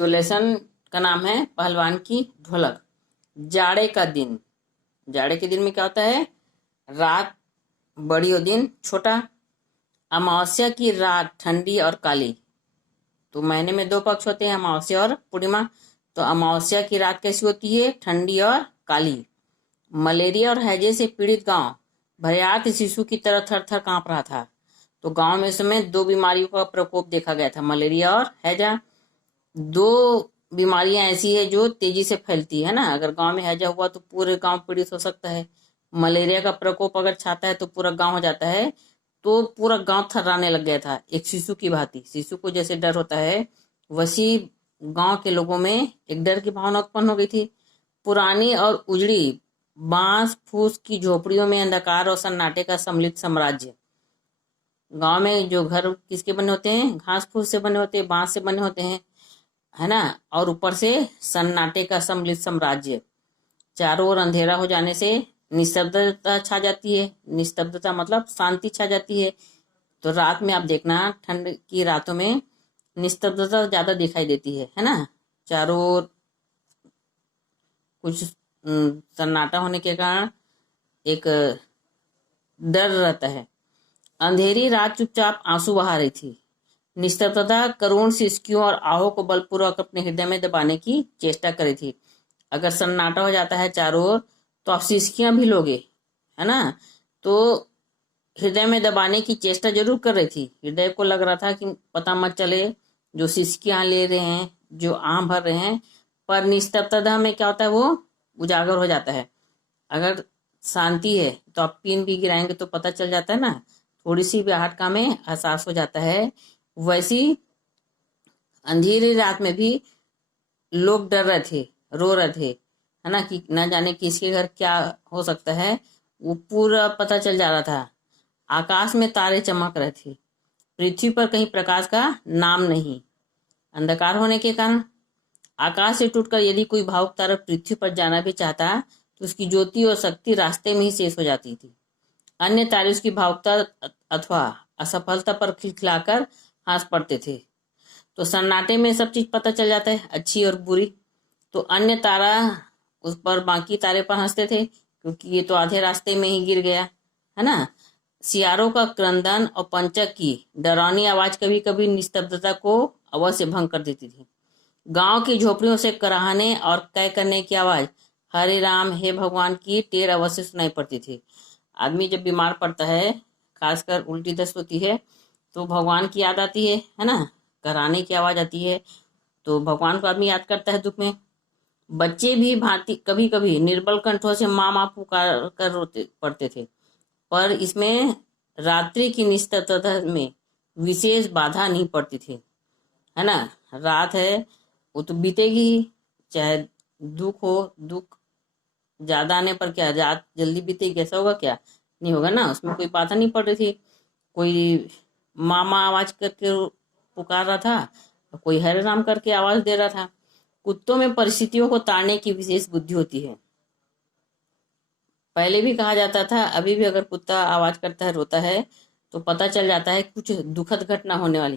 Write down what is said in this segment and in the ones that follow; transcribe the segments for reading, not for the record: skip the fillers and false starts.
तो लेसन का नाम है पहलवान की ढोलक। जाड़े का दिन, जाड़े के दिन में क्या होता है, रात बड़ी और दिन छोटा। अमावस्या की रात ठंडी और काली। तो महीने में 2 पक्ष होते हैं, अमावस्या और पूर्णिमा। तो अमावस्या की रात कैसी होती है, ठंडी और काली। मलेरिया और हैजे से पीड़ित गांव भयात शिशु की तरह थर थर कांप रहा था। तो गांव में इस समय 2 बीमारियों का प्रकोप देखा गया था, मलेरिया और हैजा। 2 बीमारियां ऐसी है जो तेजी से फैलती है ना। अगर गांव में हैजा हुआ तो पूरे गांव पीड़ित हो सकता है। मलेरिया का प्रकोप अगर छाता है तो पूरा गांव हो जाता है। तो पूरा गांव थर्राने लग गया था, एक शिशु की भांति। शिशु को जैसे डर होता है वैसी गांव के लोगों में एक डर की भावना उत्पन्न हो गई थी। पुरानी और उजड़ी बांस फूस की झोपड़ियों में अंधकार और सन्नाटे का सम्मिलित साम्राज्य। गांव में जो घर किसके बने होते हैं, घास फूस से बने होते हैं, बांस से बने होते हैं, है ना। और ऊपर से सन्नाटे का सम्मिलित साम्राज्य। चारों ओर अंधेरा हो जाने से निस्तब्धता छा जाती है। निस्तब्धता मतलब शांति छा जाती है। तो रात में आप देखना, ठंड की रातों में निस्तब्धता ज्यादा दिखाई देती है ना। चारों ओर कुछ सन्नाटा होने के कारण एक डर रहता है। अंधेरी रात चुपचाप आंसू बहा रही थी। निस्तब्धता करुण सिसकियों और आहों को बलपूर्वक अपने हृदय में दबाने की चेष्टा कर रही थी। अगर सन्नाटा हो जाता है चारों ओर तो आप सिसकियां भी लोगे, है ना। तो हृदय में दबाने की चेष्टा जरूर कर रही थी। हृदय को लग रहा था कि पता मत चले जो सिसकियां ले रहे हैं, जो आह भर रहे हैं। पर निस्तब्धता में क्या होता है, वो उजागर हो जाता है। अगर शांति है तो आप पीन भी गिराएंगे तो पता चल जाता है ना, थोड़ी सी भी आहट का में एहसास हो जाता है। वैसी अंधेरी रात में भी लोग डर रहे थे, रो रहे थे, है ना, कि न जाने किसके घर क्या हो सकता है, वो पूरा पता चल जा रहा था। आकाश में तारे चमक रहे थे। पृथ्वी पर कहीं प्रकाश का नाम नहीं। अंधकार होने के कारण आकाश से टूटकर यदि कोई भावुक तारा पृथ्वी पर जाना भी चाहता तो उसकी ज्योति और शक्ति रास्ते में ही शेष हो जाती थी। अन्य तारे उसकी भावुकता अथवा असफलता पर खिलखिलाकर हंस पड़ते थे। तो सन्नाटे में सब चीज पता चल जाता है, अच्छी और बुरी। तो अन्य तारा उस पर बाकी तारे पर हंसते थे क्योंकि ये तो आधे रास्ते में ही गिर गया, है ना। सियारों का क्रंदन और पंचक की डरावनी आवाज कभी कभी निस्तब्धता को अवश्य भंग कर देती थी। गांव की झोपड़ियों से कराहने और कै करने की आवाज, हरे राम हे भगवान की टेर अवश्य सुनाई पड़ती थी। आदमी जब बीमार पड़ता है, खासकर उल्टी दस्त होती है, तो भगवान की याद आती है ना, कराने की आवाज आती है, तो भगवान को आदमी याद करता है दुख में। बच्चे भी भांति कभी कभी निर्बल कंठों से माँ माँ पुकार कर रोते पड़ते थे। पर इसमें रात्रि की निस्तब्धता में विशेष बाधा नहीं पड़ती थी, है ना। रात है वो तो बीतेगी ही, चाहे दुख हो, दुख ज्यादा आने पर क्या रात जल्दी बीतेगी, ऐसा होगा क्या, नहीं होगा ना। उसमें कोई बाधा नहीं पड़ रही थी। कोई मामा आवाज करके पुकार रहा था, कोई हरे राम करके आवाज दे रहा था। कुत्तों में परिस्थितियों को ताड़ने की विशेष बुद्धि होती है। पहले भी कहा जाता था, अभी भी अगर कुत्ता आवाज करता है, रोता है, तो पता चल जाता है कुछ दुखद घटना होने वाली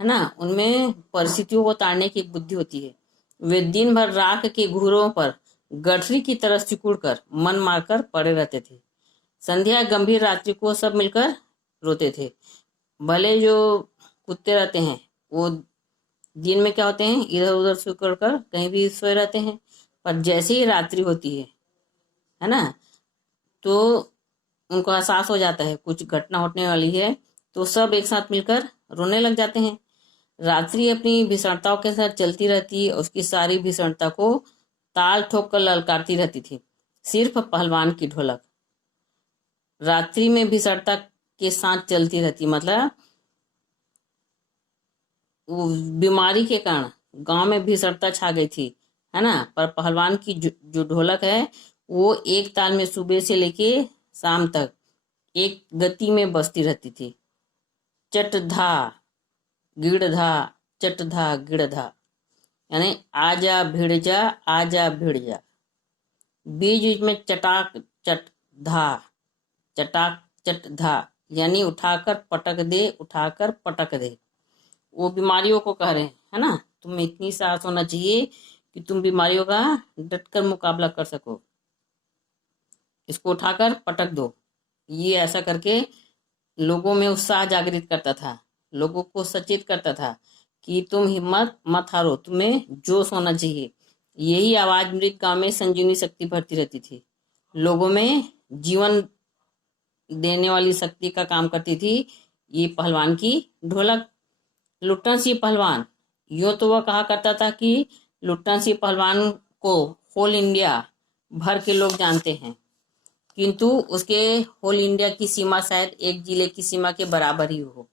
है ना। उनमें परिस्थितियों को ताड़ने की बुद्धि होती है। वे दिन भर राख के घूरों पर गठरी की तरह सिकुड़ कर मन मारकर पड़े रहते थे। संध्या गंभीर रात्रि को सब मिलकर रोते थे। भले जो कुत्ते रहते हैं वो दिन में क्या होते हैं, इधर उधर सिकुड़ कर कहीं भी सोए रहते हैं, पर जैसे ही रात्रि होती है ना, तो उनको एहसास हो जाता है कुछ घटना होने वाली है, तो सब एक साथ मिलकर रोने लग जाते हैं। रात्रि अपनी भीषणताओं के साथ चलती रहती है, उसकी सारी भीषणता को ताल ठोक कर ललकारती रहती थी। सिर्फ पहलवान की ढोलक रात्रि में भीषणता के साथ चलती रहती, मतलब वो बीमारी के कारण गांव में भीषणता छा गई थी, है ना। पर पहलवान की जो ढोलक है वो एक ताल में सुबह से लेके शाम तक एक गति में बजती रहती थी। चट धा गिड़ धा, चट धा गिड़ धा, यानी आजा भिड़ जा, आजा भिड़ जा। बीच बीच में चटाक चट धा, चटाक चट धा, यानी उठाकर पटक दे, उठाकर पटक दे। वो बीमारियों को कह रहे हैं, है ना। तुम में इतनी साहस होना चाहिए कि तुम बीमारियों का डटकर मुकाबला कर सको। इसको उठाकर पटक दो। ये ऐसा करके लोगों में उत्साह जागृत करता था, लोगों को सचेत करता था कि तुम हिम्मत मत हारो, तुम्हें जोश होना चाहिए। यही आवाज मृत गांव में संजीवनी शक्ति भरती रहती थी, लोगों में जीवन देने वाली शक्ति का काम करती थी। ये पहलवान की ढोलक। लुट्टन सिंह पहलवान, यूं तो वह कहा करता था कि लुट्टन सिंह पहलवान को होल इंडिया भर के लोग जानते हैं, किंतु उसके होल इंडिया की सीमा शायद एक जिले की सीमा के बराबर ही हो।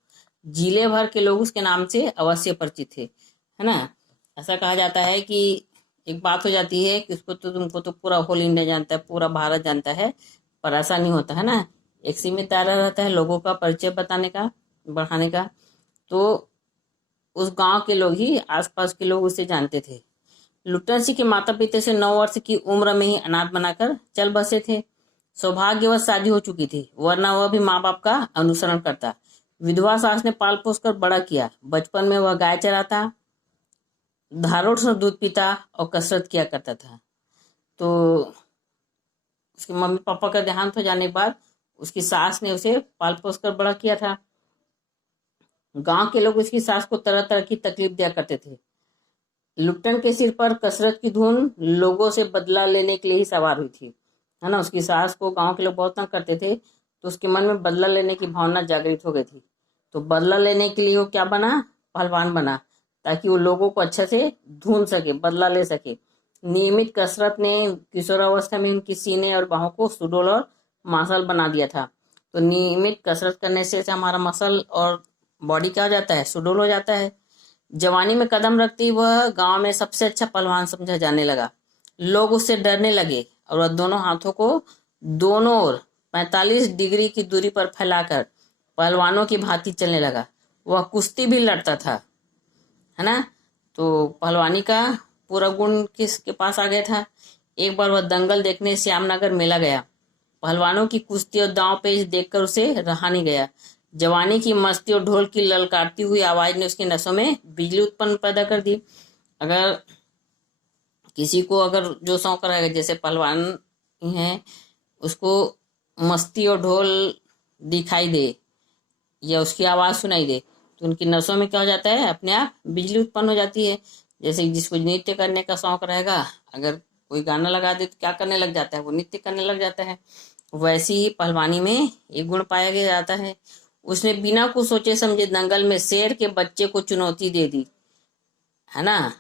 जिले भर के लोग उसके नाम से अवश्य परिचित थे, है ना। ऐसा कहा जाता है कि एक बात हो जाती है कि उसको तो तुमको तो पूरा होल इंडिया जानता है, पूरा भारत जानता है, पर ऐसा नहीं होता है ना। एक सीमित दायरा रहता है लोगों का परिचय बताने का, बढ़ाने का। तो उस गांव के लोग ही, आसपास के लोग उसे जानते थे। लुट्टन सिंह के माता पिता से 9 वर्ष की उम्र में ही अनाथ बनाकर चल बसे थे। सौभाग्यवश शादी हो चुकी थी, वरना वह भी माँ बाप का अनुसरण करता। विधवा सास ने पाल पोस कर बड़ा किया। बचपन में वह गाय चराता, धारोट से दूध पीता और कसरत किया करता था। तो उसके मम्मी पापा का देहांत हो जाने के बाद उसकी सास ने उसे पाल पोस कर बड़ा किया था। गांव के लोग उसकी सास को तरह तरह की तकलीफ दिया करते थे। लुट्टन के सिर पर कसरत की धुन लोगों से बदला लेने के लिए ही सवार हुई थी, है ना। उसकी सास को गांव के लोग बहुत तंग करते थे, तो उसके मन में बदला लेने की भावना जागृत हो गई थी। तो बदला लेने के लिए वो क्या बना, पहलवान बना, ताकि वो लोगों को अच्छे से धुन सके, बदला ले सके। नियमित कसरत ने किशोरावस्था में उनकी सीने और बाहों को सुडौल और मांसल बना दिया था। तो नियमित कसरत करने से हमारा मसल और बॉडी क्या हो जाता है, सुडौल हो जाता है। जवानी में कदम रखते ही वह गांव में सबसे अच्छा पहलवान समझा जाने लगा। लोग उससे डरने लगे और वह दोनों हाथों को दोनों ओर 45 डिग्री की दूरी पर फैलाकर पहलवानों की भांति चलने लगा। वह कुश्ती भी लड़ता था, है ना। तो पहलवानी का पूरा गुण किसके पास आ गया था। एक बार वह दंगल देखने श्यामनगर मेला गया। पहलवानों की कुश्ती और दांव पेच देखकर उसे रहा नहीं गया। जवानी की मस्ती और ढोल की ललकारती हुई आवाज ने उसकी नसों में बिजली उत्पन्न पैदा कर दी। अगर किसी को अगर जो शौक रहेगा, जैसे पहलवान है, उसको मस्ती और ढोल दिखाई दे या उसकी आवाज सुनाई दे, तो उनकी नसों में क्या हो जाता है, अपने आप बिजली उत्पन्न हो जाती है। जैसे जिसको नृत्य करने का शौक रहेगा, अगर कोई गाना लगा दे तो क्या करने लग जाता है, वो नृत्य करने लग जाता है। वैसे ही पहलवानी में एक गुण पाया गया जाता है। उसने बिना कुछ सोचे समझे दंगल में शेर के बच्चे को चुनौती दे दी, है ना।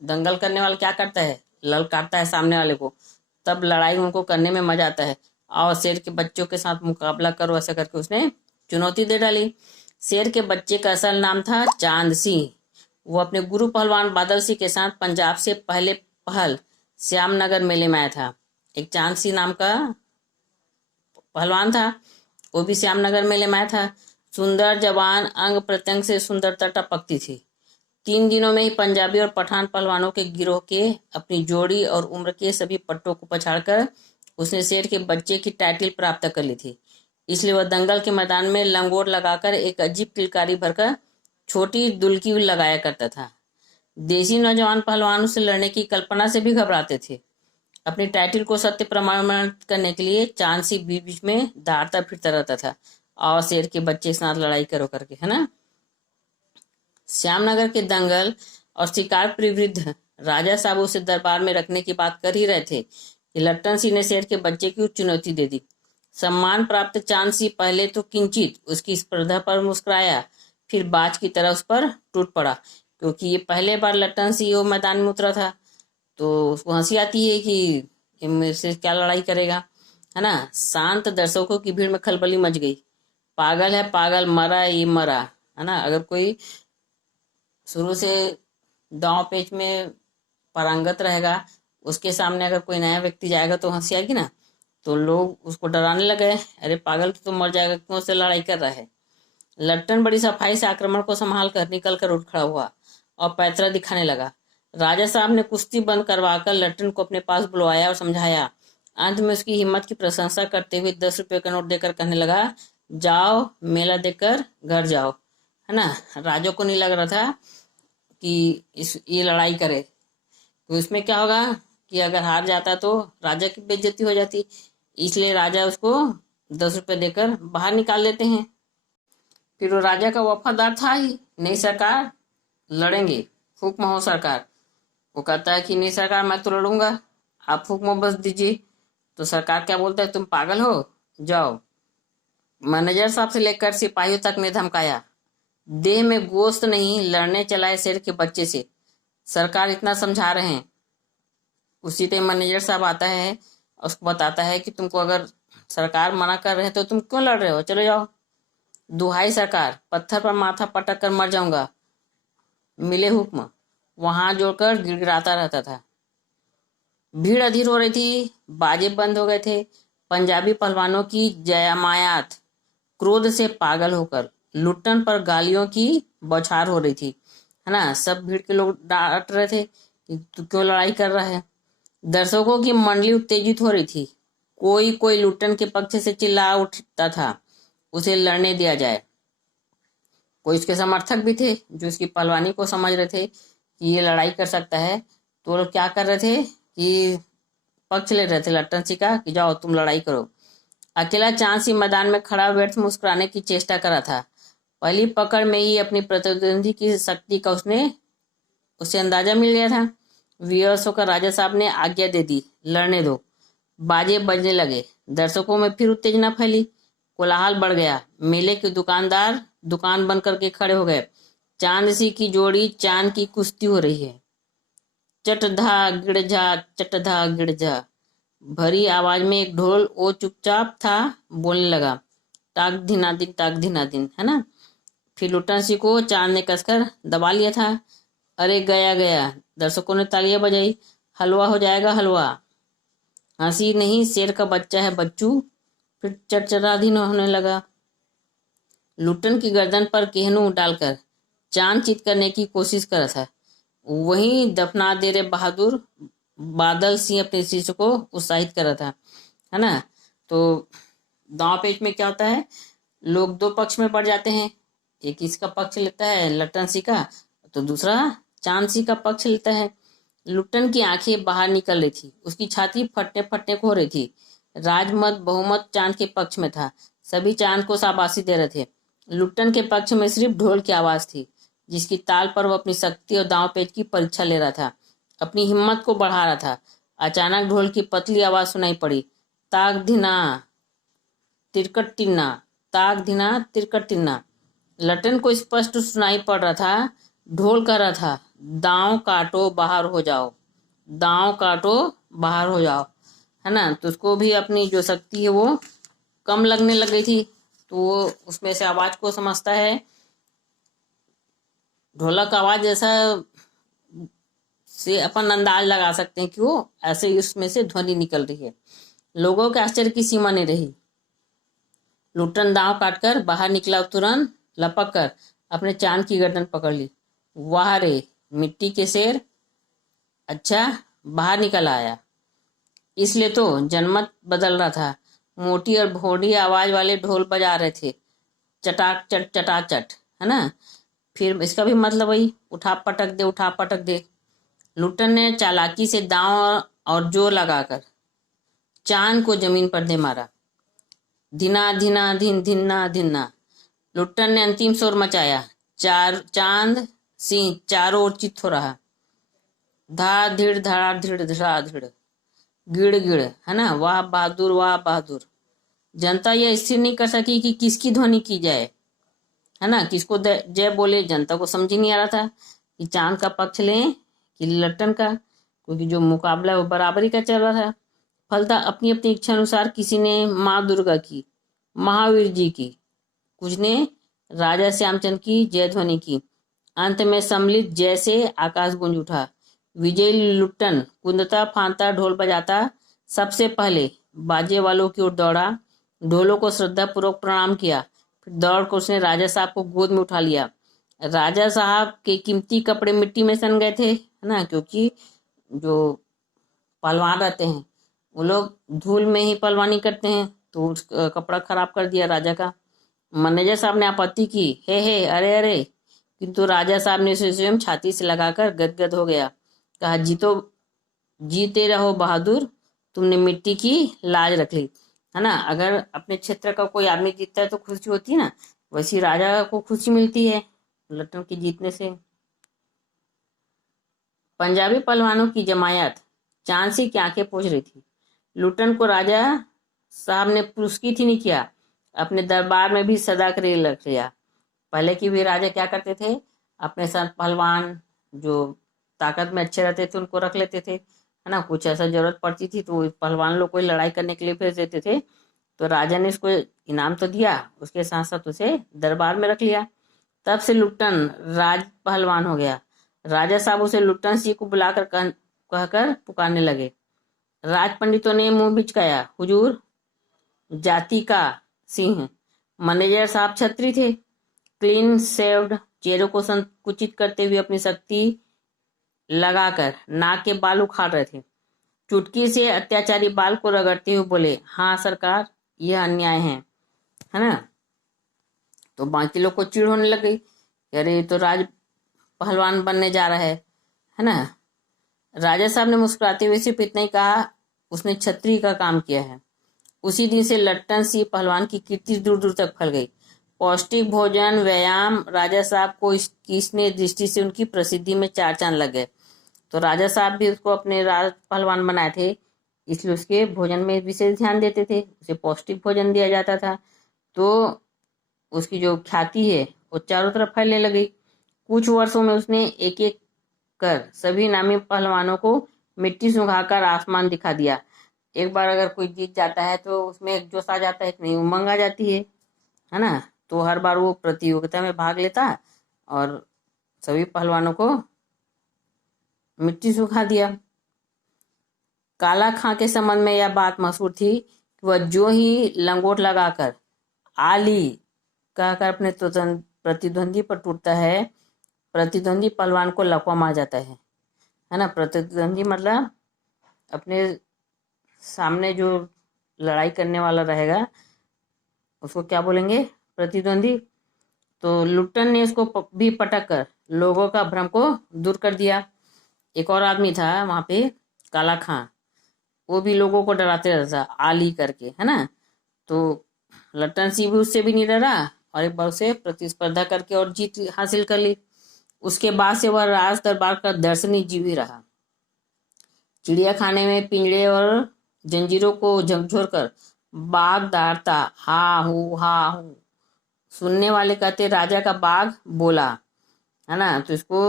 दंगल करने वाला क्या करता है, ललकारता है सामने वाले को, तब लड़ाई उनको करने में मजा आता है। और शेर के बच्चों के साथ मुकाबला करो, ऐसा करके उसने चुनौती दे डाली। शेर के बच्चे का असल नाम था चांद सिंह। वो अपने गुरु पहलवान बादल सिंह के साथ पंजाब से पहले पहल श्यामनगर मेले में आया था। एक चांद सिंह नाम का पहलवान था, वो भी श्यामनगर मेले में आया था। सुंदर जवान, अंग प्रत्यंग से सुंदरता टपकती थी। 3 दिनों में ही पंजाबी और पठान पहलवानों के गिरोह के अपनी जोड़ी और उम्र के सभी पट्टों को पछाड़कर उसने शेर के बच्चे की टाइटल प्राप्त कर ली थी। इसलिए वह दंगल के मैदान में लंगोट लगाकर एक अजीब किलकारी भरकर छोटी दुलकी लगाया करता था। देसी नौजवान पहलवानों से लड़ने की कल्पना से भी घबराते थे। अपनी टाइटल को सत्य प्रमाणित करने के लिए चांद सिंह बीच बीच में दौड़ता फिरता रहता था और शेर के बच्चे के साथ लड़ाई करो करके, है ना। श्यामनगर के दंगल और शिकार प्रवृत्त राजा साहब उसे दरबार में रखने की बात कर ही रहे थे कि लट्टन सिंह ने शेर के बच्चे की चुनौती दे दी। सम्मान प्राप्त चांद सिंह पहले तो किंचित उसकी स्पर्धा पर मुस्कुराया, फिर बाज की तरह उस पर टूट पड़ा, क्योंकि ये पहले बार लट्टन सिंह मैदान में उतरा था। तो उसको हंसी आती है कि मेरे से क्या लड़ाई करेगा, है ना। शांत दर्शकों की भीड़ में खलबली मच गई। पागल है पागल, मरा ये मरा, है ना। अगर कोई शुरू से दांव पेच में पारंगत रहेगा, उसके सामने अगर कोई नया व्यक्ति जाएगा तो हंसी आएगी ना। तो लोग उसको डराने लगे, अरे पागल तो मर जाएगा, क्यों से लड़ाई कर रहा है। लट्टन बड़ी सफाई से आक्रमण को संभाल कर निकल कर उठ खड़ा हुआ और पैतरा दिखाने लगा। राजा साहब ने कुश्ती बंद करवाकर लट्टन को अपने पास बुलवाया और समझाया। अंत में उसकी हिम्मत की प्रशंसा करते हुए 10 रुपये का नोट देकर कहने लगा, जाओ मेला देखकर घर जाओ, है ना। राजा को नहीं लग रहा था कि ये लड़ाई करे, तो इसमें क्या होगा कि अगर हार जाता तो राजा की बेइज्जती हो जाती, इसलिए राजा उसको 10 रुपये देकर बाहर निकाल देते हैं। फिर वो राजा का वफादार था ही, नहीं सरकार लड़ेंगे, फूक महो सरकार। वो कहता है कि नहीं सरकार मैं तो लड़ूंगा, आप फूक मो बस दीजिए। तो सरकार क्या बोलता है, तुम पागल हो, जाओ। मैनेजर साहब से लेकर सिपाहियों तक ने धमकाया, देह में गोश्त नहीं, लड़ने चलाए शेर के बच्चे से। सरकार इतना समझा रहे हैं। उसी टाइम मैनेजर साहब आता है, उसको बताता है कि तुमको अगर सरकार मना कर रहे हैं तो तुम क्यों लड़ रहे हो, चले जाओ। दुहाई सरकार, पत्थर पर माथा पटक कर मर जाऊंगा, मिले हुक्म। वहां जोड़कर गिड़गिड़ाता रहता था। भीड़ अधीर हो रही थी, बाजे बंद हो गए थे। पंजाबी पहलवानों की जयमायात क्रोध से पागल होकर लुट्टन पर गालियों की बौछार हो रही थी, है ना। सब भीड़ के लोग डांट रहे थे कि तू क्यों लड़ाई कर रहा है। दर्शकों की मंडली उत्तेजित हो रही थी। कोई कोई लुट्टन के पक्ष से चिल्ला उठता था, उसे लड़ने दिया जाए। कोई उसके समर्थक भी थे जो इसकी पहलवानी को समझ रहे थे कि ये लड़ाई कर सकता है। तो वो लोग क्या कर रहे थे कि पक्ष ले रहे थे लट्टन सिंह का कि जाओ तुम लड़ाई करो। अकेला चांद सिंह मैदान में खड़ा व्यर्थ मुस्कुराने की चेष्टा कर रहा था। पहली पकड़ में ही अपनी प्रतिद्वंदी की शक्ति का उसे अंदाजा मिल गया था। विवश होकर राजा साहब ने आज्ञा दे दी, लड़ने दो। बाजे बजने लगे, दर्शकों में फिर उत्तेजना फैली, कोलाहल बढ़ गया। मेले के दुकानदार दुकान बंद करके खड़े हो गए। चांद सिंह की जोड़ी चांद की कुश्ती हो रही है। चटधा गिड़झा, चटधा गिड़झा भरी आवाज में एक ढोल वो चुपचाप था बोलने लगा, टाक धीना दिन, टाक धीना दिन, है ना। फिर लुट्टन सिंह को चांद ने कसकर दबा लिया था। अरे गया गया, दर्शकों ने तालियां बजाई। हलवा हो जाएगा हलवा। हंसी नहीं, शेर का बच्चा है बच्चू। फिर चरचराधीन होने लगा। लुट्टन की गर्दन पर केहनू डालकर चांद चित करने की कोशिश कर रहा था। वहीं दफना दे रहे बहादुर बादल सिंह अपने शिष्य को उत्साहित कर रहा था, है ना। तो दांव पेच में क्या होता है, लोग दो पक्ष में पड़ जाते हैं। एक इसका पक्ष लेता है लट्टन सिंह का, तो दूसरा चांद सिंह का पक्ष लेता है। लुट्टन की आंखें बाहर निकल रही थी, उसकी छाती फटने फटने को हो रही थी। राजमत बहुमत चांद के पक्ष में था। सभी चांद को शाबाशी दे रहे थे। लुट्टन के पक्ष में सिर्फ ढोल की आवाज थी, जिसकी ताल पर वो अपनी शक्ति और दांव पेच की परीक्षा ले रहा था, अपनी हिम्मत को बढ़ा रहा था। अचानक ढोल की पतली आवाज सुनाई पड़ी, ताक धीना तिरकट टिन्ना, ताक धीना तिरकट टिन्ना। लट्टन को स्पष्ट सुनाई पड़ रहा था, ढोल कर रहा था, दांव काटो बाहर हो जाओ, दांव काटो बाहर हो जाओ, है ना। तो उसको भी अपनी जो शक्ति है वो कम लगने लग गई थी, तो वो उसमें से आवाज को समझता है। ढोलक आवाज जैसा से अपन अंदाज लगा सकते हैं कि वो ऐसे ही उसमें से ध्वनि निकल रही है। लोगों के आश्चर्य की सीमा नहीं रही। लुट्टन दांव काटकर बाहर निकला, तुरंत लपक कर अपने चांद की गर्दन पकड़ ली। वाह रे मिट्टी के शेर, अच्छा बाहर निकल आया। इसलिए तो जनमत बदल रहा था। मोटी और भोड़ी आवाज वाले ढोल बजा रहे थे, चटाक चट चटाचट, है ना। फिर इसका भी मतलब वही, उठा पटक दे, उठा पटक दे। लुट्टन ने चालाकी से दांव और जोर लगाकर चांद को जमीन पर दे मारा। धिना धिना धिन धिन्ना धिन्ना। लुट्टन ने अंतिम शोर मचाया। चांद सिंह चारों ओर चित हो रहा। धा धीड़ धड़ा धीड़ धड़ा धीड़, गिड़ गिड़, है ना। वाह बहादुर, वाह बहादुर। जनता यह स्थिर नहीं कर सकी कि किसकी ध्वनि की जाए, है ना, किसको जय बोले। जनता को समझ ही नहीं आ रहा था कि चांद का पक्ष लें कि लट्टन का, क्योंकि जो मुकाबला है वो बराबरी का चल रहा था। फलता अपनी अपनी इच्छा अनुसार किसी ने माँ दुर्गा की, महावीर जी की, कुछ ने राजा श्यामचंद की जय ध्वनि की। अंत में सम्मिलित जय से आकाश गूंज उठा। विजयी लुट्टन कुंदता फांदता ढोल बजाता सबसे पहले बाजे वालों की ओर दौड़ा, ढोलों को श्रद्धा पूर्वक प्रणाम किया। फिर दौड़ कर उसने राजा साहब को गोद में उठा लिया। राजा साहब के कीमती कपड़े मिट्टी में सन गए थे, है ना, क्योंकि जो पहलवान रहते हैं वो लोग धूल में ही पहलवानी करते हैं, तो कपड़ा खराब कर दिया राजा का। मैनेजर साहब ने आपत्ति की, हे अरे अरे, किंतु राजा साहब ने उसे स्वयं छाती से लगाकर गदगद हो गया। कहा, जीते रहो बहादुर, तुमने मिट्टी की लाज रख ली। है ना, अगर अपने क्षेत्र का कोई आदमी जीतता है तो खुशी होती है ना, वैसी राजा को खुशी मिलती है लट्टन के जीतने से। पंजाबी पहलवानों की जमायत चांद से की आंखें पोंछ रही थी। लुटन को राजा साहब ने पुरस्कृत ही नहीं किया, अपने दरबार में भी सदा के लिए रख लिया। पहले की भी राजा क्या करते थे, अपने साथ पहलवान जो ताकत में अच्छे रहते थे उनको रख लेते थे। है ना, कुछ ऐसा जरूरत पड़ती थी तो पहलवान लोग को लड़ाई करने के लिए भेज देते थे। तो राजा ने इसको इनाम तो दिया, उसके साथ साथ उसे दरबार में रख लिया। तब से लुट्टन राज पहलवान हो गया। राजा साहब उसे लुट्टन सिंह को बुलाकर कहकर पुकारने लगे। राज पंडितों ने मुंह बिचकाया, हुजूर जाति का सिंह। मैनेजर साहब छत्री थे, क्लीन शेव्ड, चेहरे को संकुचित करते हुए अपनी शक्ति लगाकर नाक के बाल उखाड़ रहे थे। चुटकी से अत्याचारी बाल को रगड़ते हुए बोले, हाँ सरकार, यह अन्याय है ना। तो बाकी लोग को चिढ़ होने लग गई, अरे तो राज पहलवान बनने जा रहा है ना। राजा साहब ने मुस्कुराते हुए सिर्फ इतना ही कहा, उसने छतरी का काम किया है। उसी दिन से लट्टन सिंह पहलवान की कीर्ति दूर दूर तक फैल गई। पौष्टिक भोजन, व्यायाम, राजा साहब को इसने दृष्टि से उनकी प्रसिद्धि में चार चांद लग गए। तो राजा साहब भी उसको अपने राज पहलवान बनाए थे, इसलिए उसके भोजन में विशेष ध्यान देते थे, उसे पौष्टिक भोजन दिया जाता था। तो उसकी जो ख्याति है वो चारों तरफ फैलने लगी। कुछ वर्षों में उसने एक एक कर सभी नामी पहलवानों को मिट्टी सुंघाकर आसमान दिखा दिया। एक बार अगर कोई जीत जाता है तो उसमें एक जोश आ जाता है, एक नई उमंग आ जाती है ना। तो हर बार वो प्रतियोगिता में भाग लेता और सभी पहलवानों को मिट्टी सुखा दिया। काला खां के संबंध में यह बात मशहूर थी कि वह जो ही लंगोट लगाकर आली कहकर अपने प्रतिद्वंदी पर टूटता है, प्रतिद्वंदी पहलवान को लकवा मार जाता है ना। प्रतिद्वंदी मतलब अपने सामने जो लड़ाई करने वाला रहेगा उसको क्या बोलेंगे, प्रतिद्वंदी। तो लुट्टन ने उसको भी पटक कर लोगों का भ्रम को दूर कर दिया। एक और आदमी था वहां पे, काला खां, वो भी लोगों को डराते रहता था आली करके, है ना। तो लट्टन सिंह भी उससे भी नहीं डरा और एक बार उसे प्रतिस्पर्धा करके और जीत हासिल कर ली। उसके बाद से वह राज दरबार का दर्शनीय जीव ही रहा। चिड़िया खाने में पिंजड़े और जंजीरों को झकझोर कर बाघ दौड़ता, हा हूँ। सुनने वाले कहते राजा का बाघ बोला, है ना। तो इसको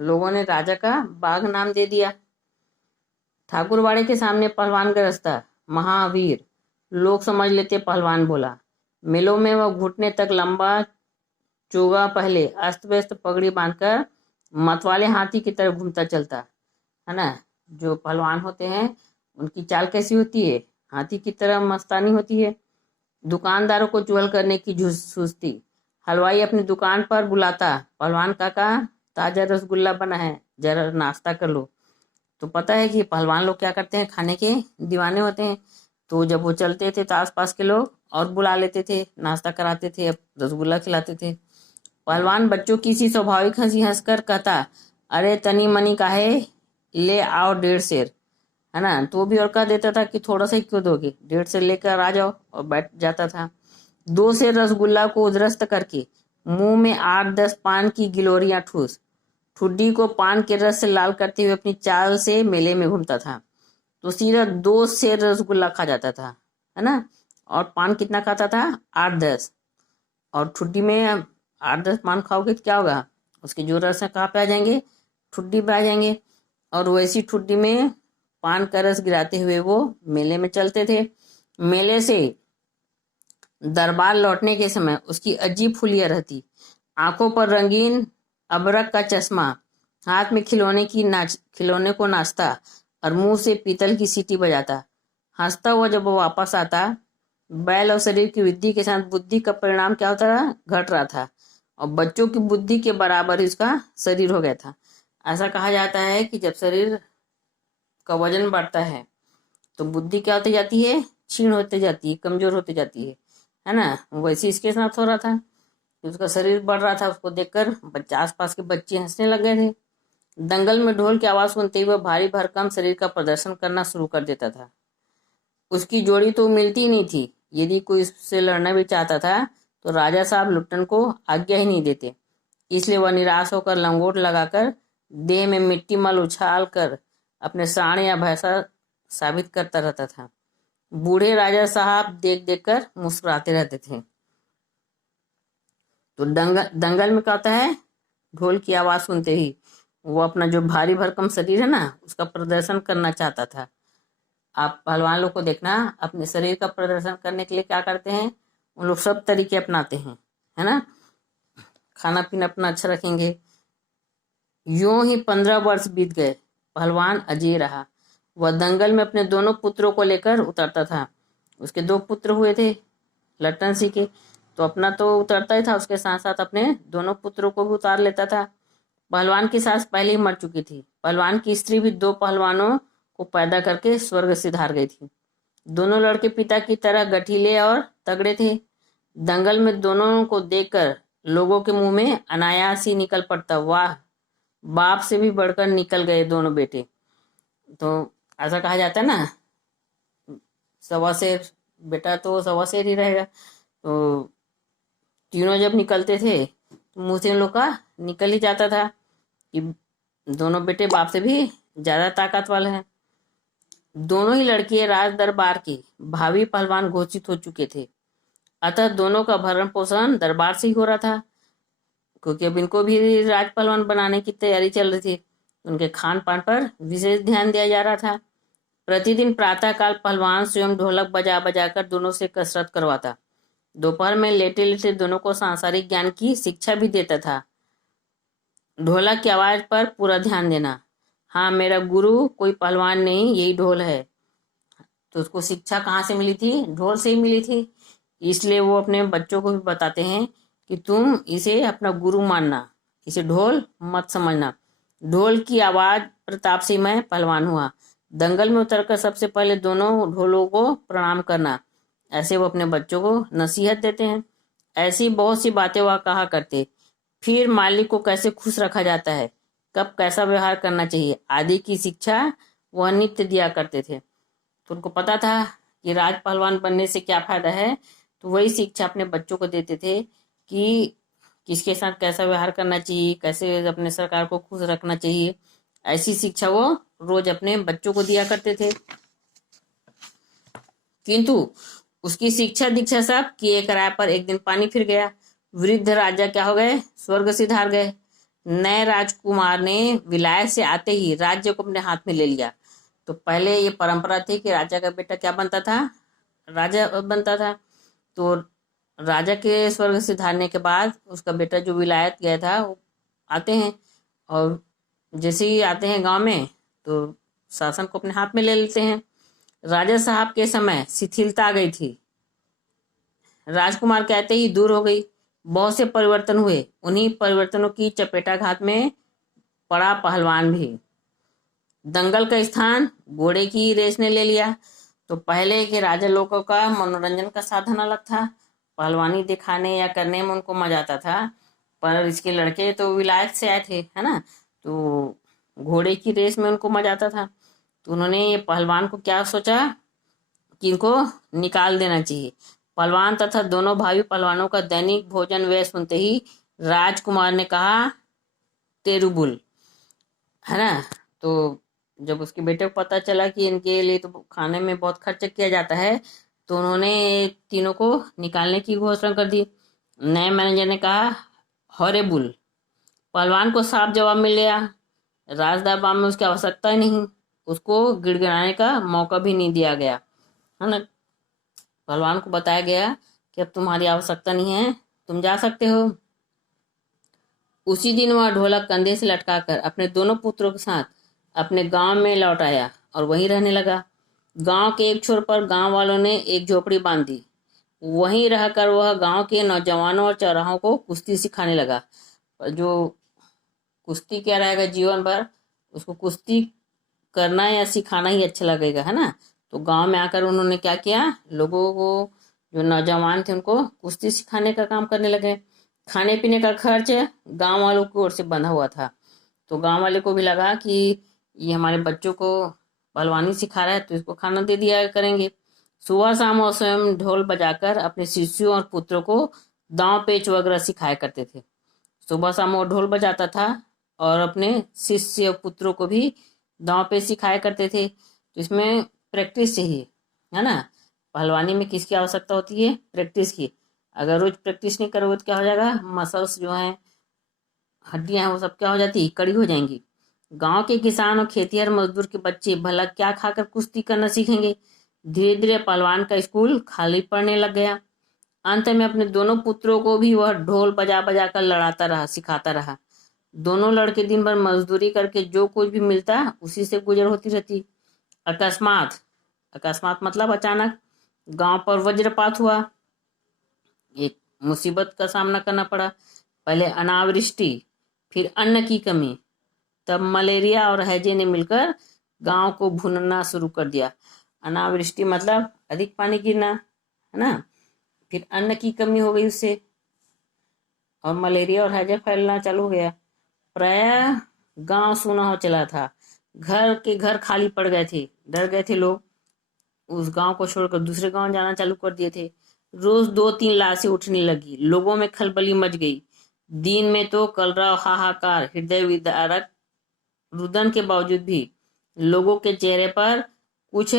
लोगों ने राजा का बाघ नाम दे दिया। ठाकुरवाड़े के सामने पहलवान गरजता, महावीर, लोग समझ लेते पहलवान बोला। मेलों में वह घुटने तक लंबा चोगा पहले अस्त व्यस्त पगड़ी बांधकर मतवाले हाथी की तरफ घूमता चलता, है ना। जो पहलवान होते हैं उनकी चाल कैसी होती है, हाथी की तरह मस्तानी होती है। दुकानदारों को चुगल करने की सुस्ती। हलवाई अपनी दुकान पर बुलाता, पहलवान काका ताजा रसगुल्ला बना है, जरा नाश्ता कर लो। तो पता है कि पहलवान लोग क्या करते हैं, खाने के दीवाने होते हैं। तो जब वो चलते थे तो आसपास के लोग और बुला लेते थे, नाश्ता कराते थे, रसगुल्ला खिलाते थे। पहलवान बच्चों की सी स्वाभाविक हंसी हंसकर कहता, अरे तनी मनी काहे, ले आओ 1.5 सेर, है ना। तो भी और कह देता था कि थोड़ा सा ही क्यों दोगे, 1.5 सेर लेकर आ जाओ, और बैठ जाता था। 2 सेर रसगुल्ला को उधरस्त करके मुंह में 8-10 पान की गिलोरियां ठूस, ठुड्डी को पान के रस से लाल करते हुए अपनी चाल से मेले में घूमता था। तो सीधा 2 सेर रसगुल्ला खा जाता था, है ना। और पान कितना खाता था, 8-10। और ठुड्डी में 8-10 पान खाओगे तो क्या होगा, उसके जो रस है कहाँ पे आ जाएंगे, ठुड्डी पे आ जाएंगे। और वैसी ठुड्डी में पान का रस गिराते हुए वो मेले में चलते थे। मेले से दरबार लौटने के समय उसकी अजीब फुलिया रहती, आंखों पर रंगीन अबरक का चश्मा, हाथ में खिलौने को नाचता और मुंह से पीतल की सीटी बजाता। हंसता हुआ जब वो वापस आता, बैल और शरीर की वृद्धि के साथ बुद्धि का परिणाम क्या होता रहा, घट रहा था, और बच्चों की बुद्धि के बराबर ही उसका शरीर हो गया था। ऐसा कहा जाता है कि जब शरीर का वजन बढ़ता है तो बुद्धि क्या होती जाती है, क्षीण होती जाती है, कमजोर होती जाती है ना। वैसे इसके साथ हो रहा था। उसका शरीर बढ़ रहा था, उसको देखकर बच्चे, आसपास के बच्चे हंसने लग गए थे। दंगल में ढोल की आवाज सुनते ही वह भारी भरकम शरीर का प्रदर्शन करना शुरू कर देता था। उसकी जोड़ी तो मिलती नहीं थी। यदि कोई उससे लड़ना भी चाहता था तो राजा साहब लुट्टन को आज्ञा ही नहीं देते। इसलिए वह निराश होकर लंगोट लगाकर देह में मिट्टी मल उछाल कर अपने साण या भैंसा साबित करता रहता था। बूढ़े राजा साहब देख देख कर मुस्कुराते रहते थे। तो दंगल में क्या होता है, ढोल की आवाज सुनते ही वो अपना जो भारी भरकम शरीर है ना, उसका प्रदर्शन करना चाहता था। आप पहलवान लोग को देखना, अपने शरीर का प्रदर्शन करने के लिए क्या करते हैं, उन लोग सब तरीके अपनाते हैं, है ना। खाना पीना अपना अच्छा रखेंगे। यूं ही 15 वर्ष बीत गए। पहलवान अजय रहा। वह दंगल में अपने दोनों पुत्रों को लेकर उतरता था। उसके 2 पुत्र हुए थे लट्टन सिंह के, तो अपना तो उतरता ही था, उसके साथ साथ अपने दोनों पुत्रों को भी उतार लेता था। पहलवान की सास पहले ही मर चुकी थी। पहलवान की स्त्री भी 2 पहलवानों को पैदा करके स्वर्ग सिधार गई थी। दोनों लड़के पिता की तरह गठीले और तगड़े थे। दंगल में दोनों को देखकर लोगों के मुंह में अनायास ही निकल पड़ता, वाह, बाप से भी बढ़कर निकल गए दोनों बेटे। तो ऐसा कहा जाता है ना, सवा शेर बेटा तो सवा शेर ही रहेगा। तो तीनों जब निकलते थे तो मुंह से इन लोग का निकल ही जाता था कि दोनों बेटे बाप से भी ज्यादा ताकत वाले हैं। दोनों ही लड़के राज दरबार की भावी पहलवान घोषित हो चुके थे। अतः दोनों का भरण पोषण दरबार से ही हो रहा था, क्योंकि अब इनको भी राज पहलवान बनाने की तैयारी चल रही थी। उनके खान पान पर विशेष ध्यान दिया जा रहा था। प्रतिदिन प्रातःकाल पहलवान स्वयं ढोलक बजा बजा कर दोनों से कसरत करवाता। दोपहर में लेटे लेटे दोनों को सांसारिक ज्ञान की शिक्षा भी देता था। ढोलक की आवाज पर पूरा ध्यान देना। हाँ, मेरा गुरु कोई पहलवान नहीं, यही ढोल है। तो उसको शिक्षा कहाँ से मिली थी, ढोल से ही मिली थी। इसलिए वो अपने बच्चों को भी बताते हैं कि तुम इसे अपना गुरु मानना, इसे ढोल मत समझना। ढोल की आवाज प्रताप से मैं पहलवान हुआ। दंगल में उतरकर सबसे पहले दोनों ढोलों को प्रणाम करना, ऐसे वो अपने बच्चों को नसीहत देते हैं। ऐसी बहुत सी बातें वह कहा करते। फिर मालिक को कैसे खुश रखा जाता है, कब कैसा व्यवहार करना चाहिए आदि की शिक्षा वह नित्य दिया करते थे। तो उनको पता था कि राज पहलवान बनने से क्या फायदा है, तो वही शिक्षा अपने बच्चों को देते थे कि किसके साथ कैसा व्यवहार करना चाहिए, कैसे अपने सरकार को खुश रखना चाहिए। ऐसी शिक्षा वो रोज अपने बच्चों को दिया करते थे। किंतु उसकी शिक्षा दीक्षा सब किए कराए पर एक दिन पानी फिर गया। वृद्ध राजा क्या हो गए, स्वर्ग सिधार गए। नए राजकुमार ने विलायत से आते ही राज्य को अपने हाथ में ले लिया। तो पहले ये परंपरा थी कि राजा का बेटा क्या बनता था, राजा बनता था। तो राजा के स्वर्ग सिधारने के बाद उसका बेटा जो विलायत गया था वो आते हैं, और जैसे ही आते हैं गांव में तो शासन को अपने हाथ में ले लेते हैं। राजा साहब के समय शिथिलता आ गई थी। राजकुमार कहते ही दूर हो गई। बहुत से परिवर्तन हुए। उन्हीं परिवर्तनों की चपेटाघात में पड़ा पहलवान भी। दंगल का स्थान घोड़े की रेस ने ले लिया। तो पहले के राजा लोगों का मनोरंजन का साधन अलग था, पहलवानी दिखाने या करने में उनको मजा आता था। पर इसके लड़के तो विलायत से आए थे, है ना, तो घोड़े की रेस में उनको मजा आता था। तो उन्होंने ये पहलवान को क्या सोचा कि इनको निकाल देना चाहिए। पहलवान तथा दोनों भाई पहलवानों का दैनिक भोजन व्यय सुनते ही राजकुमार ने कहा, तेरुबुल, है ना। तो जब उसके बेटे को पता चला कि इनके लिए तो खाने में बहुत खर्च किया जाता है, तो उन्होंने तीनों को निकालने की घोषणा कर दी। नए मैनेजर ने कहा, हॉरेबुल। पहलवान को साफ जवाब मिल गया। राज दरबार में उसकी आवश्यकता ही नहीं, उसको गिड़गिड़ाने का मौका भी नहीं दिया गया, है ना। पहलवान को बताया गया कि अब तुम्हारी आवश्यकता नहीं है, तुम जा सकते हो। उसी दिन वह ढोलक कंधे से लटकाकर अपने दोनों पुत्रों के साथ अपने गांव में लौट आया और वहीं रहने लगा। गांव के एक छोर पर गांव वालों ने एक झोपड़ी बांध दी। वहीं रहकर वह गांव के नौजवानों और चौराहों को कुश्ती सिखाने लगा। जो कुश्ती क्या रहेगा जीवन भर, उसको कुश्ती करना या सिखाना ही अच्छा लगेगा, है ना। तो गांव में आकर उन्होंने क्या किया, लोगों को, जो नौजवान थे, उनको कुश्ती सिखाने का काम करने लगे। खाने पीने का खर्च गांव वालों की ओर से बंधा हुआ था। तो गांव वाले को भी लगा कि ये हमारे बच्चों को पहलवानी सिखा रहा है, तो इसको खाना दे दिया करेंगे। सुबह शाम और स्वयं ढोल बजाकर अपने शिष्यों और पुत्रों को दांव पेच वगैरह सिखाया करते थे। सुबह शाम वो ढोल बजाता था और अपने शिष्य पुत्रों को भी दांव पेच सिखाया करते थे। तो इसमें प्रैक्टिस चाहिए, है ना। पहलवानी में किसकी आवश्यकता होती है? प्रैक्टिस की। अगर रोज प्रैक्टिस नहीं करोगे तो क्या हो जाएगा? मसल्स जो हैं, हड्डियां हैं, वो सब क्या हो जाती? कड़ी हो जाएंगी। गांव के किसान और खेतिहर मजदूर के बच्चे भला क्या खाकर कुश्ती करना सीखेंगे? धीरे धीरे पहलवान का स्कूल खाली पड़ने लग गया। अंत में अपने दोनों पुत्रों को भी वह ढोल बजा बजा कर लड़ाता रहा, सिखाता रहा। दोनों लड़के दिन भर मजदूरी करके जो कुछ भी मिलता उसी से गुजर होती रहती। अकस्मात, अकस्मात मतलब अचानक, गांव पर वज्रपात हुआ। एक मुसीबत का सामना करना पड़ा। पहले अनावृष्टि, फिर अन्न की कमी, तब मलेरिया और हैजे ने मिलकर गांव को भूनना शुरू कर दिया। अनावृष्टि मतलब अधिक पानी गिरना, है ना। फिर अन्न की कमी हो गई उससे, और मलेरिया और हैजा फैलना चालू हो गया। प्राय गांव सूना हो चला था। घर के घर खाली पड़ गए थे, डर गए थे लोग। उस गांव को छोड़कर दूसरे गांव जाना चालू कर दिए थे। रोज 2-3 लाशें उठने लगी। लोगों में खलबली मच गई। दिन में तो कलरव, हाहाकार, हृदय विदारक रुदन के बावजूद भी लोगों के चेहरे पर कुछ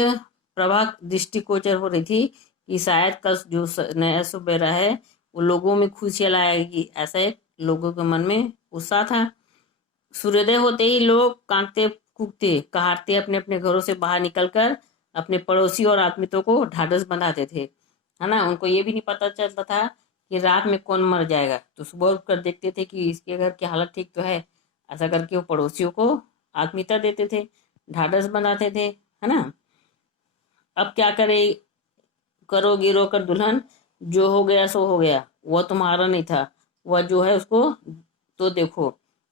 प्रभा दृष्टिगोचर हो रही थी कि शायद कल जो नया सुबेरा है वो लोगों में खुशियां लाएगी। ऐसा एक लोगों के मन में उत्साह था। सूर्योदय होते ही लोग कांपते कूदते कहारते अपने अपने घरों से बाहर निकलकर अपने पड़ोसी और आत्मीयों को ढाढ़स बंधाते थे, है ना। उनको ये भी नहीं पता चलता था कि रात में कौन मर जाएगा, तो सुबह उठकर देखते थे कि इसके घर की हालत ठीक तो है। ऐसा करके वो पड़ोसियों को आत्मीयता देते थे, ढाढ़स बंधाते थे, है ना। अब क्या करे, करोगी रोकर दुल्हन, जो हो गया सो हो गया, वह तुम्हारा नहीं था, वह जो है उसको तो देखो,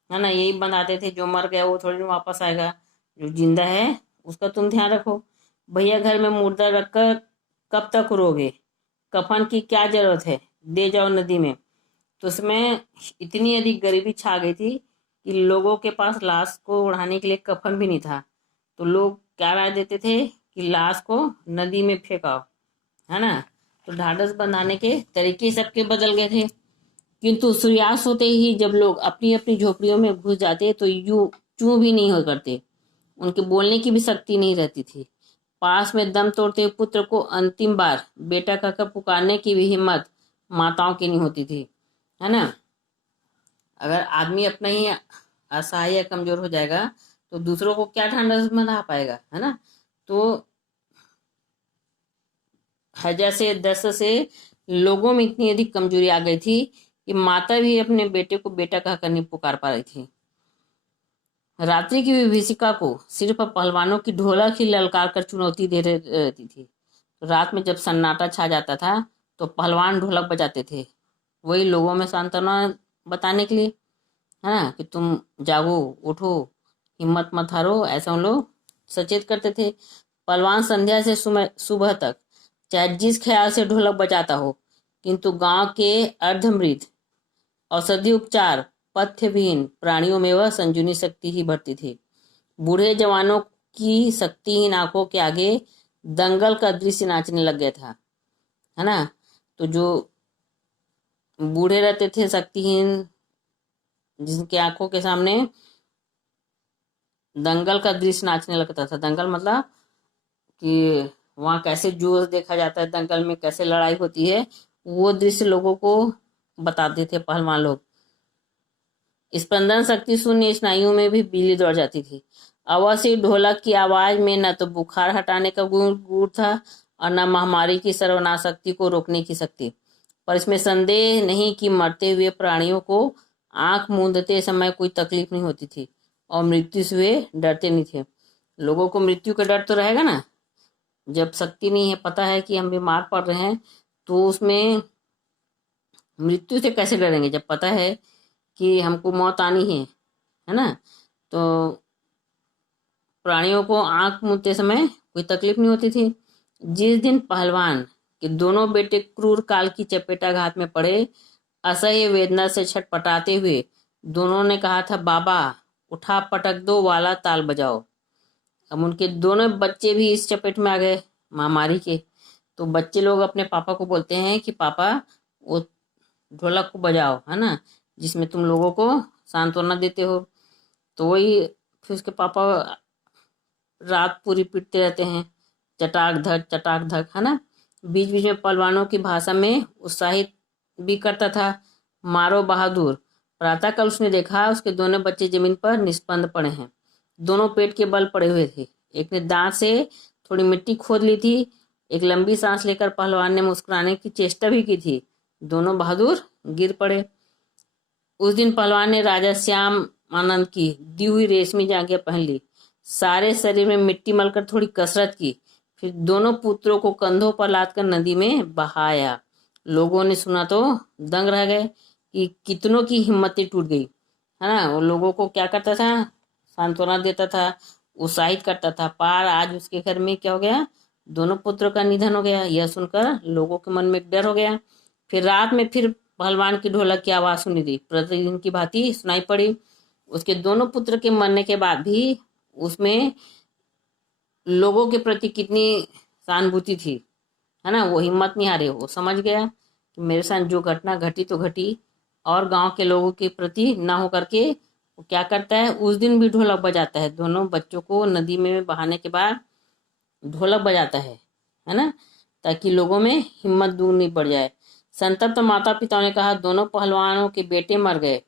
है ना। यही बनाते थे, जो मर गया वो थोड़ी ना वापस आएगा, जो जिंदा है उसका तुम ध्यान रखो। भैया घर में मुर्दा रखकर कब तक रोगे? कफन की क्या जरूरत है, दे जाओ नदी में। तो उसमें इतनी अधिक गरीबी छा गई थी कि लोगों के पास लाश को उड़ाने के लिए कफन भी नहीं था। तो लोग क्या राय देते थे कि लाश को नदी में फेंकाओ, है ना। तो ढाढ़स बंधाने के तरीके सबके बदल गए थे। किंतु सूर्यास्त होते ही जब लोग अपनी अपनी झोपड़ियों में घुस जाते तो यूं चूं भी नहीं हो करते। उनके बोलने की भी शक्ति नहीं रहती थी। पास में दम तोड़ते हुए पुत्र को अंतिम बार बेटा कहकर पुकारने की भी हिम्मत माताओं की नहीं होती थी, है ना। अगर आदमी अपना ही असहाय या कमजोर हो जाएगा तो दूसरों को क्या ढांढस बंधा पाएगा, है ना। तो हैजा से, दस्त से लोगों में इतनी अधिक कमजोरी आ गई थी कि माता भी अपने बेटे को बेटा कहकर नहीं पुकार पा रही थी। रात्रि की विभीषिका को सिर्फ पहलवानों की ढोलक ही ललकार कर चुनौती दे रहती थी। रात में जब सन्नाटा छा जाता था तो पहलवान ढोलक बजाते थे, वही लोगों में सांत्वना बताने के लिए, है ना, कि तुम जागो, उठो, हिम्मत मत हारो, ऐसा उन लोग सचेत करते थे। पहलवान संध्या से सुबह तक चाहे जिस ख्याल से ढोलक बजाता हो, किंतु गांव के अर्धमृत औषधि उपचार पथ्यविहीन प्राणियों में वह संजीवनी शक्ति ही भरती थी। बूढ़े जवानों की शक्तिहीन आंखों के आगे दंगल का दृश्य नाचने लग गया था, है ना। तो जो बूढ़े रहते थे शक्तिहीन, जिनके आंखों के सामने दंगल का दृश्य नाचने लगता था। दंगल मतलब कि वहां कैसे जोश देखा जाता है, दंगल में कैसे लड़ाई होती है, वो दृश्य लोगों को बताते थे पहलवान लोग। स्पंदन शक्ति शून्य स्नायुओं में भी बिजली दौड़ जाती थी। अवश्य ढोलक की आवाज में न तो बुखार हटाने का गुण था और न महामारी की सर्वनाश शक्ति को रोकने की शक्ति। पर इसमें संदेह नहीं कि मरते हुए प्राणियों को आंख मूंदते समय कोई तकलीफ नहीं होती थी और मृत्यु से वे डरते नहीं थे। लोगों को मृत्यु का डर तो रहेगा ना। जब शक्ति नहीं है, पता है कि हम बीमार पड़ रहे हैं, तो उसमें मृत्यु से कैसे डरेंगे जब पता है कि हमको मौत आनी है ना। तो प्राणियों को आंख मूंदते समय कोई तकलीफ नहीं होती थी। जिस दिन पहलवान के दोनों बेटे क्रूर काल की चपेटाघात में पड़े, असह्य वेदना से छटपटाते हुए दोनों ने कहा था, बाबा उठा पटक दो वाला ताल बजाओ। अब उनके दोनों बच्चे भी इस चपेट में आ गए महामारी के। तो बच्चे लोग अपने पापा को बोलते हैं कि पापा वो ढोलक को बजाओ, है ना, जिसमें तुम लोगों को सांत्वना देते हो। तो वही फिर उसके पापा रात पूरी पीटते रहते हैं, चटाक धक, है ना। बीच बीच में पहलवानों की भाषा में उत्साहित भी करता था, मारो बहादुर। प्रातःकाल उसने देखा उसके दोनों बच्चे जमीन पर निष्पंद पड़े हैं। दोनों पेट के बल पड़े हुए थे। एक ने दांत से थोड़ी मिट्टी खोद ली थी। एक लंबी सांस लेकर पहलवान ने मुस्कुराने की चेष्टा भी की थी। दोनों बहादुर गिर पड़े। उस दिन पहलवान ने राजा श्याम आनंद की दी हुई रेशमी जांघिया पहन ली, सारे शरीर में मिट्टी मलकर थोड़ी कसरत की, फिर दोनों पुत्रों को कंधों पर लादकर नदी में बहाया। लोगों ने सुना तो दंग रह गए कि कितनों की हिम्मतें टूट गई, है ना। वो लोगों को क्या करता था, सांत्वना देता था, उत्साहित करता था। पर आज उसके घर में क्या हो गया, दोनों पुत्रों का निधन हो गया। यह सुनकर लोगों के मन में एक डर हो गया। फिर रात में फिर पहलवान की ढोलक की आवाज सुनी दी, प्रतिदिन की भांति सुनाई पड़ी। उसके दोनों पुत्र के मरने के बाद भी उसमें लोगों के प्रति कितनी सहानुभूति थी, है ना। वो हिम्मत नहीं हारे। वो समझ गया कि मेरे साथ जो घटना घटी तो घटी, और गांव के लोगों के प्रति ना हो करके वो क्या करता है, उस दिन भी ढोलक बजाता है। दोनों बच्चों को नदी में बहाने के बाद ढोलक बजाता है ना, ताकि लोगों में हिम्मत दूर नहीं पड़ जाए। संतप्त माता पिताओं ने कहा, दोनों पहलवानों के बेटे मर गए,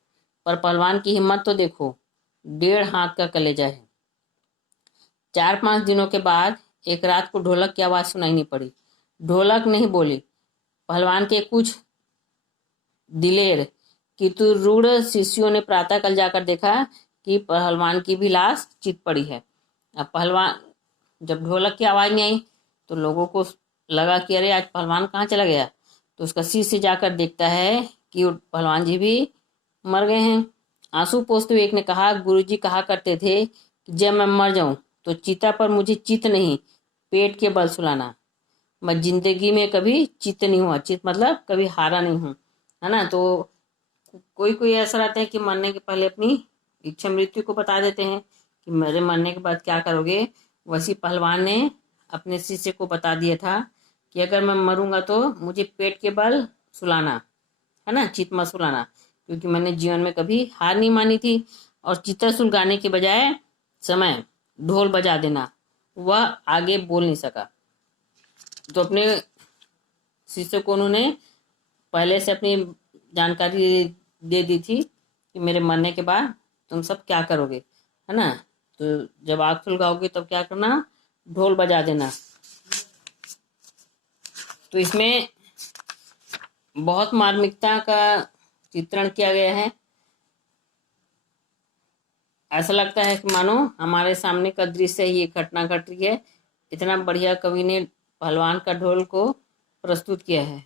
पर पहलवान की हिम्मत तो देखो, 1.5 हाथ का कलेजा है। 4-5 दिनों के बाद एक रात को ढोलक की आवाज सुनाई नहीं पड़ी। ढोलक नहीं बोली। पहलवान के कुछ दिलेर कितुरूढ़ शिष्यों ने प्रातःकाल जाकर देखा कि पहलवान की भी लाश चित पड़ी है। अब पहलवान, जब ढोलक की आवाज नहीं आई तो लोगों को लगा कि अरे आज पहलवान कहाँ चला गया। तो उसका शिष्य जाकर देखता है कि पहलवान जी भी मर गए हैं। आंसू पोंछते हुए एक ने कहा, गुरुजी कहा करते थे कि जब मैं मर जाऊं तो चिता पर मुझे चित नहीं, पेट के बल सुलाना। मैं जिंदगी में कभी चित नहीं हुआ, चित मतलब कभी हारा नहीं हूं, है ना। तो कोई कोई ऐसा रहता है कि मरने के पहले अपनी इच्छा मृत्यु को बता देते हैं कि मेरे मरने के बाद क्या करोगे। वैसी पहलवान ने अपने शिष्य को बता दिया था कि अगर मैं मरूंगा तो मुझे पेट के बल सुलाना, है ना, चित मत सुलाना, क्योंकि मैंने जीवन में कभी हार नहीं मानी थी। और चिता सुलगाने के बजाय समय ढोल बजा देना। वह आगे बोल नहीं सका। तो अपने शिष्य को उन्होंने पहले से अपनी जानकारी दे दी थी कि मेरे मरने के बाद तुम सब क्या करोगे, है ना। तो जब आग सुलगाओगे तब क्या करना, ढोल बजा देना। तो इसमें बहुत मार्मिकता का चित्रण किया गया है। ऐसा लगता है कि मानो हमारे सामने का दृश्य ही ये घटना घट रही है। इतना बढ़िया कवि ने पहलवान का ढोल को प्रस्तुत किया है।